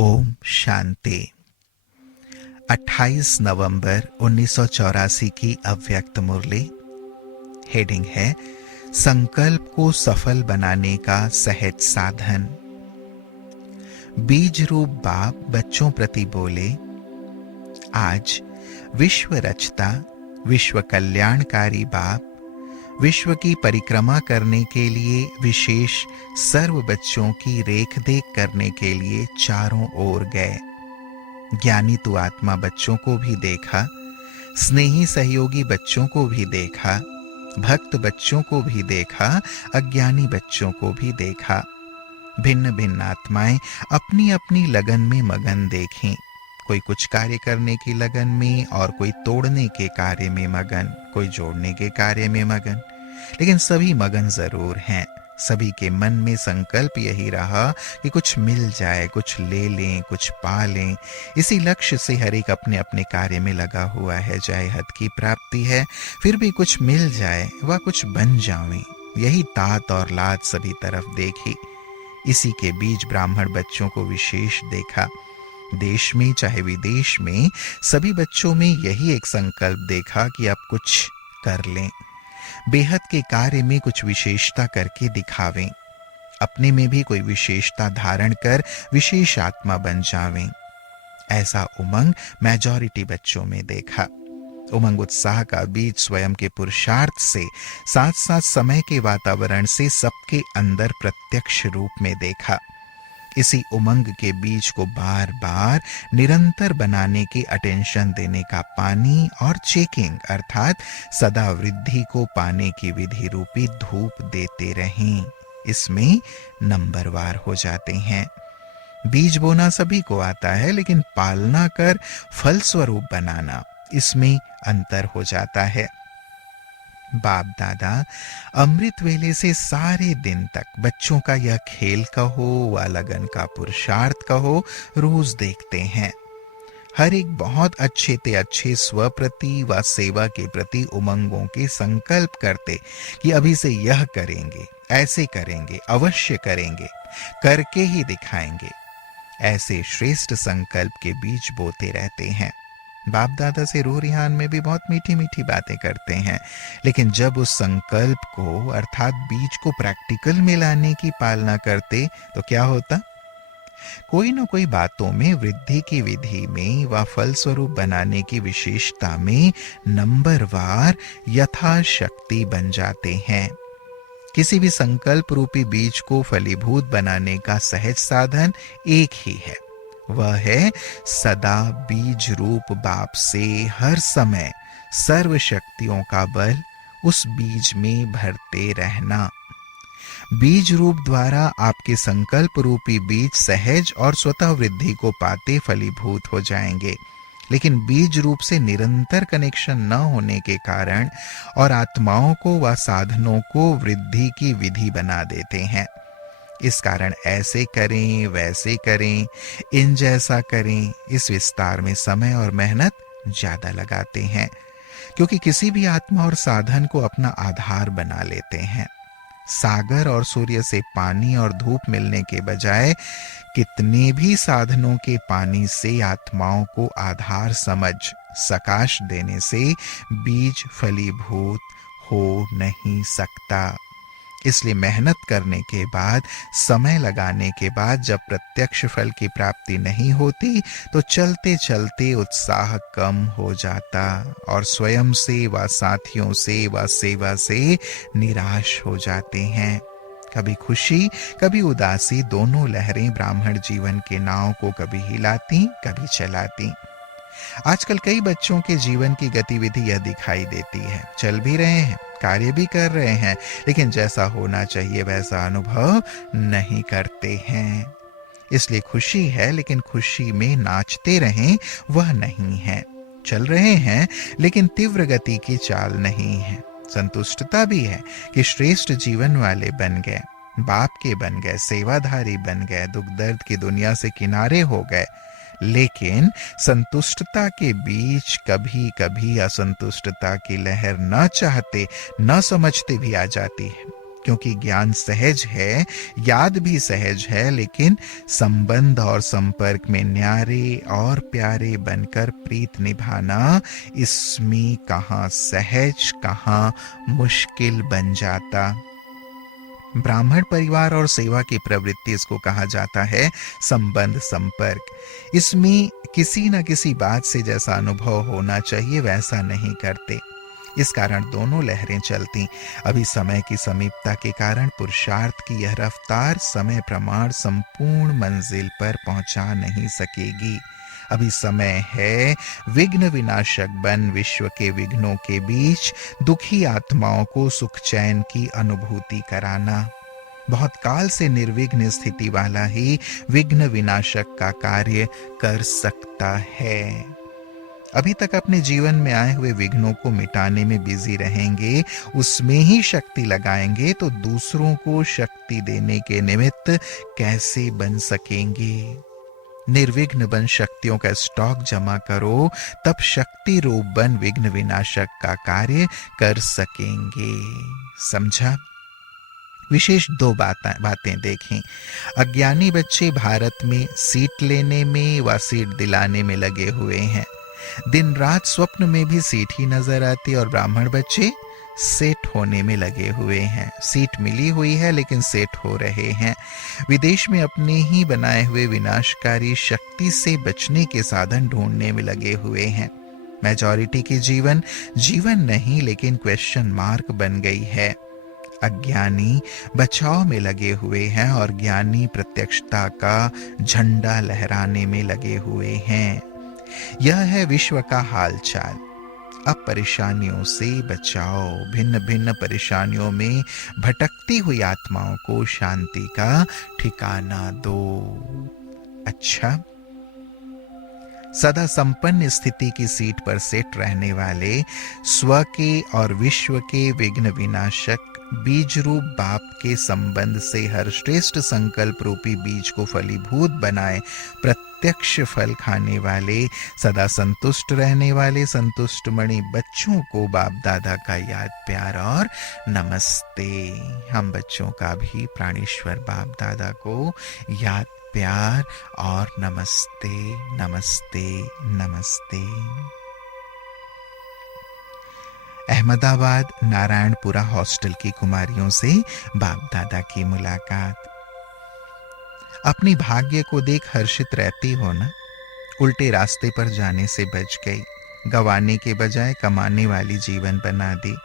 ओम शांति। 28 नवंबर 1984 की अव्यक्त मुरली। हेडिंग है संकल्प को सफल बनाने का सहज साधन। बीज रूप बाप बच्चों प्रति बोले, आज विश्व रचता, विश्व कल्याणकारी बाप विश्व की परिक्रमा करने के लिए विशेष सर्व बच्चों की रेखदेख करने के लिए चारों ओर गए। ज्ञानी तु आत्मा बच्चों को भी देखा, स्नेही सहयोगी बच्चों को भी देखा, भक्त बच्चों को भी देखा, अज्ञानी बच्चों को भी देखा। भिन्न भिन्न आत्माएं अपनी अपनी लगन में मगन देखें। कोई कुछ कार्य करने की लगन में और कोई तोड़ने के कार्य में मगन, कोई जोड़ने के कार्य में मगन, लेकिन सभी मगन जरूर हैं। सभी के मन में संकल्प यही रहा कि कुछ मिल जाए, कुछ ले लें, कुछ पा लें। इसी लक्ष्य से हर एक अपने अपने कार्य में लगा हुआ है। जय हद की प्राप्ति है, फिर भी कुछ मिल जाए, वह कुछ बन जावे, यही तात और लात सभी तरफ देखी। इसी के बीच ब्राह्मण बच्चों को विशेष देखा। देश में चाहे विदेश में सभी बच्चों में यही एक संकल्प देखा कि अब कुछ कर लें, बेहद के कार्य में कुछ विशेषता करके दिखावें, अपने में भी कोई विशेषता धारण कर विशेष आत्मा बन जावें। ऐसा उमंग मेजॉरिटी बच्चों में देखा। उमंग उत्साह का बीज स्वयं के पुरुषार्थ से साथ साथ समय के वातावरण से सबके अंदर प्रत्यक्ष रूप में देखा। इसी उमंग के बीज को बार बार निरंतर बनाने की अटेंशन देने का पानी और चेकिंग अर्थात सदा वृद्धि को पाने की विधि रूपी धूप देते रहें। इसमें नंबरवार हो जाते हैं। बीज बोना सभी को आता है, लेकिन पालना कर फल स्वरूप बनाना, इसमें अंतर हो जाता है। बाप दादा अमृत वेले से सारे दिन तक बच्चों का यह खेल कहो व लगन का पुरुषार्थ कहो रोज देखते हैं। हर एक बहुत अच्छे ते अच्छे स्वप्रति व सेवा के प्रति उमंगों के संकल्प करते कि अभी से यह करेंगे, ऐसे करेंगे, अवश्य करेंगे, करके ही दिखाएंगे। ऐसे श्रेष्ठ संकल्प के बीज बोते रहते हैं। बाप दादा से रूह रिहान में भी बहुत मीठी मीठी बातें करते हैं, लेकिन जब उस संकल्प को अर्थात बीज को प्रैक्टिकल में लाने की पालना करते तो क्या होता? कोई न कोई बातों में वृद्धि की विधि में व फल स्वरूप बनाने की विशेषता में नंबरवार यथाशक्ति बन जाते हैं। किसी भी संकल्प रूपी बीज को फलीभूत बनाने का सहज साधन एक ही है, वह है सदा बीज रूप बाप से हर समय सर्व शक्तियों का बल उस बीज में भरते रहना। बीज रूप द्वारा आपके संकल्प रूपी बीज सहज और स्वतः वृद्धि को पाते फलीभूत हो जाएंगे, लेकिन बीज रूप से निरंतर कनेक्शन न होने के कारण और आत्माओं को व साधनों को वृद्धि की विधि बना देते हैं। इस कारण ऐसे करें, वैसे करें, इन जैसा करें, इस विस्तार में समय और मेहनत ज्यादा लगाते हैं, क्योंकि किसी भी आत्मा और साधन को अपना आधार बना लेते हैं। सागर और सूर्य से पानी और धूप मिलने के बजाय कितने भी साधनों के पानी से आत्माओं को आधार समझ सकाश देने से बीज फलीभूत हो नहीं सकता। इसलिए मेहनत करने के बाद, समय लगाने के बाद जब प्रत्यक्ष फल की प्राप्ति नहीं होती तो चलते चलते उत्साह कम हो जाता और स्वयं से व साथियों से व सेवा से निराश हो जाते हैं। कभी खुशी कभी उदासी दोनों लहरें ब्राह्मण जीवन के नाव को कभी हिलाती कभी चलाती। आजकल कई बच्चों के जीवन की गतिविधि यह दिखाई देती है, चल भी रहे हैं, कार्य भी कर रहे हैं, लेकिन जैसा होना चाहिए वैसा अनुभव नहीं करते हैं। इसलिए खुशी है, लेकिन खुशी में नाचते रहें वह नहीं है। चल रहे हैं, लेकिन तीव्र गति की चाल नहीं है। संतुष्टता भी है कि श्रेष्ठ जीवन वाले बन गए, बाप के बन गए, सेवाधारी बन गए, दुख दर्द की दुनिया से किनारे हो गए, लेकिन संतुष्टता के बीच कभी कभी असंतुष्टता की लहर न चाहते न समझते भी आ जाती है। क्योंकि ज्ञान सहज है, याद भी सहज है, लेकिन संबंध और संपर्क में न्यारे और प्यारे बनकर प्रीत निभाना, इसमें कहाँ सहज कहाँ मुश्किल बन जाता। ब्राह्मण परिवार और सेवा की प्रवृत्ति, इसको कहा जाता है संबंध संपर्क। इसमें किसी न किसी बात से जैसा अनुभव होना चाहिए वैसा नहीं करते। इस कारण दोनों लहरें चलती। अभी समय की समीपता के कारण पुरुषार्थ की यह रफ्तार समय प्रमाण संपूर्ण मंजिल पर पहुंचा नहीं सकेगी। अभी समय है विघ्न विनाशक बन विश्व के विघ्नों के बीच दुखी आत्माओं को सुख चैन की अनुभूति कराना। बहुत काल से निर्विघ्न स्थिति वाला ही विघ्न विनाशक का कार्य कर सकता है। अभी तक अपने जीवन में आए हुए विघ्नों को मिटाने में बिजी रहेंगे, उसमें ही शक्ति लगाएंगे, तो दूसरों को शक्ति देने के निमित्त कैसे बन सकेंगे। निर्विघ्न बन शक्तियों का स्टॉक जमा करो, तब शक्ति रूप बन विघ्न विनाशक का कार्य कर सकेंगे। समझा? विशेष दो बातें देखें। अज्ञानी बच्चे भारत में सीट लेने में व सीट दिलाने में लगे हुए हैं। दिन रात स्वप्न में भी सीट ही नजर आती, और ब्राह्मण बच्चे सेठ होने में लगे हुए हैं। सीट मिली हुई है लेकिन सेठ हो रहे हैं। विदेश में अपने ही बनाए हुए विनाशकारी शक्ति से बचने के साधन ढूंढने में लगे हुए हैं। मेजॉरिटी की जीवन नहीं लेकिन क्वेश्चन मार्क बन गई है। अज्ञानी बचाव में लगे हुए हैं और ज्ञानी प्रत्यक्षता का झंडा लहराने में लगे हुए हैं। यह है विश्व का हालचाल। अब परेशानियों से बचाओ, भिन्न भिन्न परेशानियों में भटकती हुई आत्माओं को शांति का ठिकाना दो। अच्छा, सदा संपन्न स्थिति की सीट पर सेट रहने वाले स्व के और विश्व के विघ्न विनाशक बीज रूप बाप के संबंध से हर श्रेष्ठ संकल्प रूपी बीज को फलीभूत बनाए प्रत्यक्ष फल खाने वाले, सदा संतुष्ट रहने वाले संतुष्ट मणि बच्चों को बाप दादा का याद प्यार और नमस्ते। हम बच्चों का भी प्राणेश्वर बाप दादा को याद प्यार और नमस्ते नमस्ते नमस्ते। अहमदाबाद नारायणपुरा हॉस्टल की कुमारियों से बाप दादा की मुलाकात। अपनी भाग्य को देख हर्षित रहती हो ना? उल्टे रास्ते पर जाने से बच गई, गंवाने के बजाय कमाने वाली जीवन बना दी।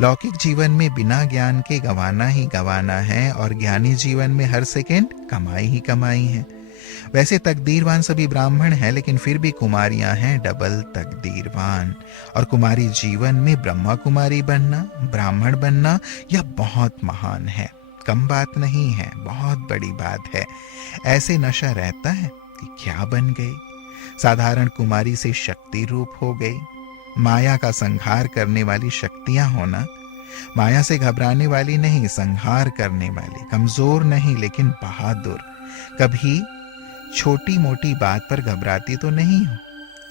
लौकिक जीवन में बिना ज्ञान के गंवाना ही गंवाना है, और ज्ञानी जीवन में हर सेकेंड कमाई ही कमाई है। वैसे तकदीरवान सभी ब्राह्मण हैं, लेकिन फिर भी कुमारियां हैं डबल तकदीरवान। और कुमारी जीवन में ब्रह्मा कुमारी बनना, ब्राह्मण बनना, यह बहुत महान है। कम बात नहीं है, बहुत बड़ी बात है। ऐसे नशा रहता है कि क्या बन गई। साधारण कुमारी से शक्ति रूप हो गई। माया का संहार करने वाली शक्तियां होना, माया से घबराने वाली नहीं, संहार करने वाली, कमजोर नहीं लेकिन बहादुर। कभी छोटी मोटी बात पर घबराती तो नहीं हो।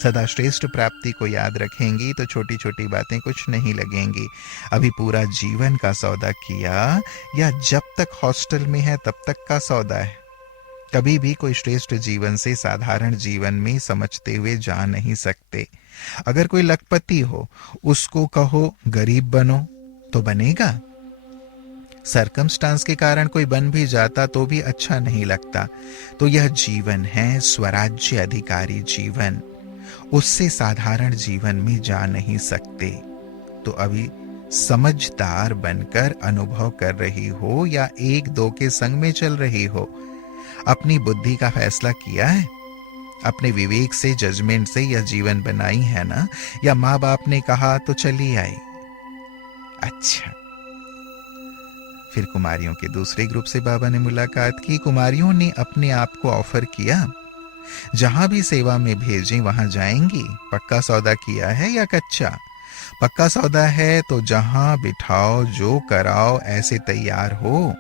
सदा श्रेष्ठ प्राप्ति को याद रखेंगी तो छोटी छोटी बातें कुछ नहीं लगेंगी। अभी पूरा जीवन का सौदा किया या जब तक हॉस्टल में है तब तक का सौदा है। कभी भी कोई श्रेष्ठ जीवन से साधारण जीवन में समझते हुए जा नहीं सकते। अगर कोई लखपति हो, उसको कहो गरीब बनो तो बनेगा। सरकमस्टांस के कारण कोई बन भी जाता तो भी अच्छा नहीं लगता। तो यह जीवन है स्वराज्य अधिकारी जीवन, उससे साधारण जीवन में जा नहीं सकते। तो अभी समझदार बनकर अनुभव कर रही हो या एक दो के संग में चल रही हो? अपनी बुद्धि का फैसला किया है? अपने विवेक से, जजमेंट से यह जीवन बनाई है ना? या माँ बाप ने कहा तो चली आई? अच्छा, फिर कुमारियों के दूसरे ग्रुप से बाबा ने मुलाकात की। कुमारियों ने अपने आप को ऑफर किया, जहां भी सेवा में भेजें वहां जाएंगी। पक्का सौदा किया है या कच्चा? पक्का सौदा है तो जहां बिठाओ, जो कराओ, ऐसे तैयार हो।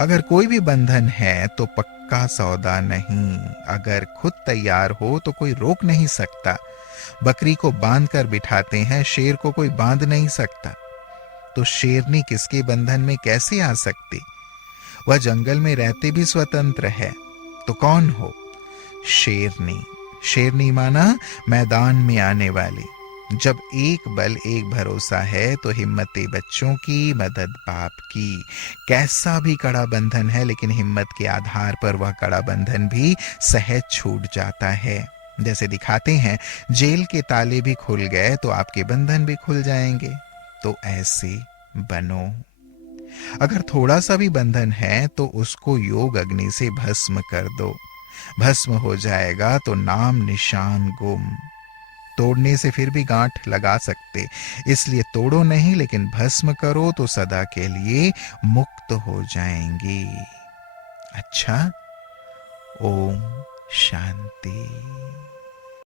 अगर कोई भी बंधन है तो पक्का सौदा नहीं। अगर खुद तैयार हो तो कोई रोक नहीं सकता। बकरी को बांध कर बिठाते हैं, शेर को कोई बांध नहीं सकता। तो शेरनी किसके बंधन में कैसे आ सकती? वह जंगल में रहते भी स्वतंत्र है, तो कौन हो? शेरनी। शेरनी माना मैदान में आने वाली। जब एक बल एक भरोसा है तो हिम्मतें बच्चों की, मदद बाप की। कैसा भी कड़ा बंधन है, लेकिन हिम्मत के आधार पर वह कड़ा बंधन भी सहज छूट जाता है। जैसे दिखाते हैं, जेल के ताले भी खुल गए तो आपके बंधन भी खुल जाएंगे। तो ऐसे बनो। अगर थोड़ा सा भी बंधन है तो उसको योग अग्नि से भस्म कर दो। भस्म हो जाएगा तो नाम निशान गुम। तोड़ने से फिर भी गांठ लगा सकते, इसलिए तोड़ो नहीं, लेकिन भस्म करो तो सदा के लिए मुक्त हो जाएंगी। अच्छा, ओम शांति।